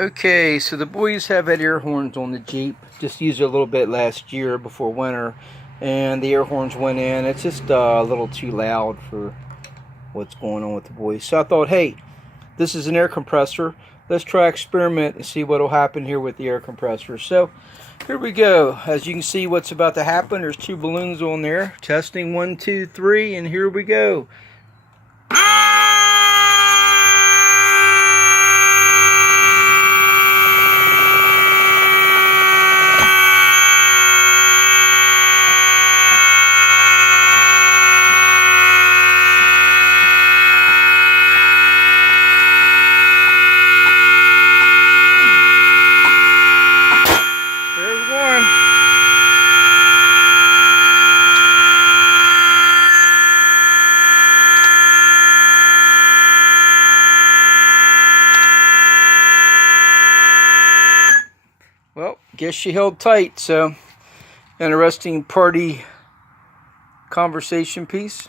Okay, so the boys have had air horns on the Jeep. Just used it a little bit last year before winter, and the air horns went in. It's just a little too loud for what's going on with the boys. So I thought, hey, this is an air compressor. Let's try experiment and see what will happen here with the air compressor. So here we go. As you can see what's about to happen, there's two balloons on there. Testing 1, 2, 3, and here we go. Well, guess she held tight, so interesting party conversation piece.